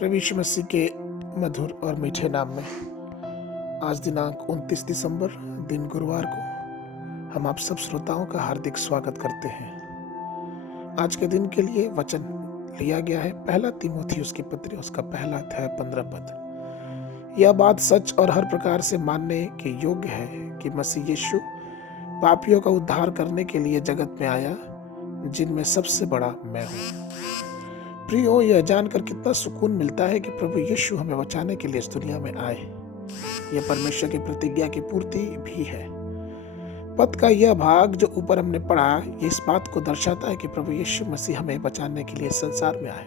प्रभु यीशु मसीह के मधुर और मीठे नाम में आज दिनांक 29 दिसंबर दिन गुरुवार को हम आप सब श्रोताओं का हार्दिक स्वागत करते हैं। आज के दिन के लिए वचन लिया गया है पहला तीमुथियुस की पत्री उसका पहला अध्याय 15 पद। यह बात सच और हर प्रकार से मानने के योग्य है कि मसीह यीशु पापियों का उद्धार करने के लिए जगत में आया, जिनमें सबसे बड़ा मैं हूँ। प्रियो, यह जानकर कितना सुकून मिलता है कि प्रभु यीशु हमें बचाने के लिए इस दुनिया में आए। यह परमेश्वर की प्रतिज्ञा की पूर्ति भी है। पद का यह भाग जो ऊपर हमने पढ़ा, यह इस बात को दर्शाता है कि प्रभु यीशु मसीह हमें बचाने के लिए संसार में आए।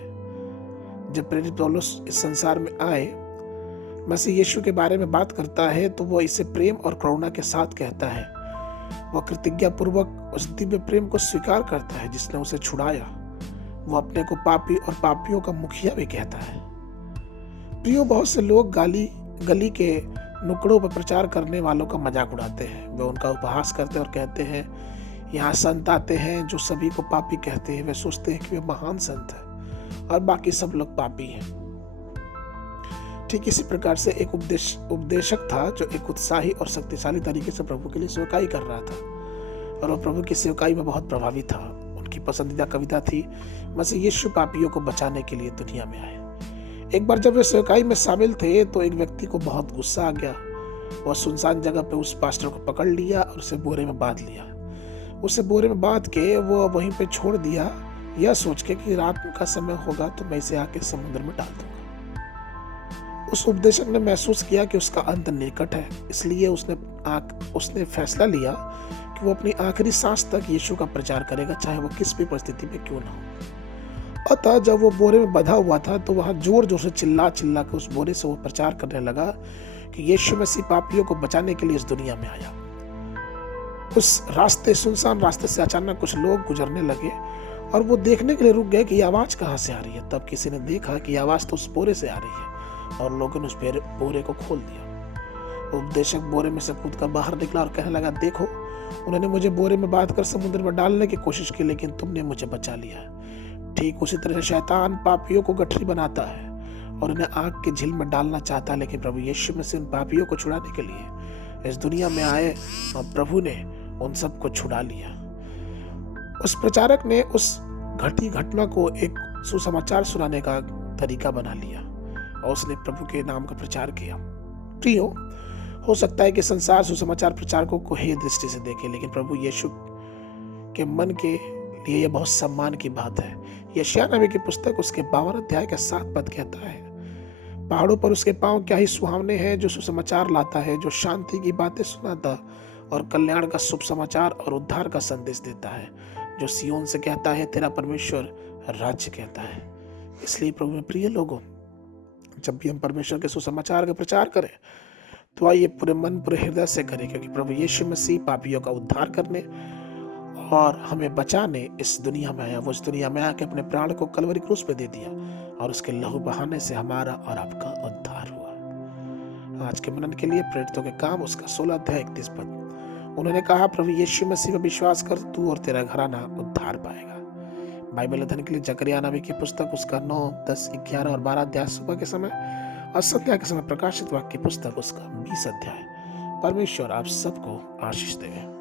जब प्रेरित पौलुस इस संसार में आए, मसीह यीशु के बारे में बात करता है तो वह इसे प्रेम और करुणा के साथ कहता है। वह कृतज्ञता पूर्वक उस दिव्य प्रेम को स्वीकार करता है जिसने उसे छुड़ाया। वो अपने को पापी और पापियों का मुखिया भी कहता है। प्रियो, बहुत से लोग गली के नुक्कड़ों पर प्रचार करने वालों का मजाक उड़ाते हैं। वे उनका उपहास करते हैं और कहते हैं, यहाँ संत आते हैं जो सभी को पापी कहते हैं। वे सोचते हैं कि वे महान संत हैं और बाकी सब लोग पापी हैं। ठीक इसी प्रकार से एक उपदेशक था जो एक उत्साही और शक्तिशाली तरीके से प्रभु के लिए सेवकाई कर रहा था और वह प्रभु की सेवकाई में बहुत प्रभावी था। उनकी पसंदीदा कविता थी, मसीह यीशु पापियों को बचाने के लिए दुनिया में आए। एक बार जब वे सेवकाई में शामिल थे तो एक व्यक्ति को बहुत गुस्सा आ गया। वह सुनसान जगह पे उस पास्टर को पकड़ लिया और उसे बोरे में बांध लिया। उसे बोरे में बांध के वो वहीं पे छोड़ दिया, यह सोच के कि रात का समय होगा तो मैं इसे आके समुद्र में डाल दूंगा। उस उपदेशक ने महसूस किया कि उसका अंत निकट है, इसलिए उसने फैसला लिया कि वो अपनी आखिरी सांस तक यीशु का प्रचार करेगा, चाहे वो किस भी परिस्थिति में क्यों ना हो। अतः जब वो बोरे में बंधा हुआ था तो वहां जोर जोर से चिल्ला कर उस बोरे से वो प्रचार करने लगा कि यीशु मसीह पापियों को बचाने के लिए इस दुनिया में आया। उस सुनसान रास्ते से अचानक कुछ लोग गुजरने लगे और वो देखने के लिए रुक गए कि ये आवाज कहाँ से आ रही है। तब किसी ने देखा कि आवाज तो उस बोरे से आ रही है और लोगों ने उस बोरे को खोल दिया। उपदेशक बोरे में से कूद कर बाहर निकला और कहने लगा, देखो, उन्होंने मुझे बोरे में बांध कर समुद्र में डालने की कोशिश की, लेकिन तुमने मुझे बचा लिया। ठीक उसी तरह से शैतान पापियों को गठरी बनाता है और उन्हें आग के झील में डालना चाहता है, लेकिन प्रभु यीशु मसीह उन पापियों को छुड़ाने के लिए इस दुनिया में आए और प्रभु ने उन सबको छुड़ा लिया। उस प्रचारक ने उस घटी घटना को एक सुसमाचार सुनाने का तरीका बना लिया और उसने प्रभु के नाम का प्रचार किया। प्रियो, हो सकता है कि संसार सुसमाचार प्रचारकों को हे दृष्टि से देखे, लेकिन प्रभु यीशु के मन के लिए यह बहुत सम्मान की बात है। यशायाह नबी की पुस्तक उसके 52 अध्याय का 7 पद कहता है, पहाड़ों पर उसके पांव क्या ही सुहावने हैं, जो सुसमाचार लाता है, जो शांति की बातें सुनाता और कल्याण का शुभ समाचार और उद्धार का संदेश देता है, जो सियोन से कहता है, तेरा परमेश्वर राज्य कहता है। इसलिए प्रभु में प्रिय लोगों, जब भी हम परमेश्वर के सुसमाचार का प्रचार करें तो आइए पूरे मन पूरे हृदय से करें, क्योंकि प्रभु यीशु मसीह पापियों का उद्धार करने और हमें बचाने इस दुनिया में आया। वो इस दुनिया में आके अपने प्राण को कलवरी क्रूस पे दे दिया और उसके लहू बहाने से हमारा और आपका उद्धार हुआ। आज के मनन के लिए प्रेरितों के काम उसका 16 अध्याय 31 पद। उन्होंने कहा, प्रभु यीशु मसीह पर विश्वास कर, तू और तेरा घराना उद्धार पाएगा। बाइबल अध्ययन के लिए जकरिया नबी की पुस्तक उसका 9, 10, 11 और 12 अध्याय सुबह के समय और संध्या के समय प्रकाशित वाक्य की पुस्तक उसका 20 अध्याय। परमेश्वर आप सबको आशीष देवे।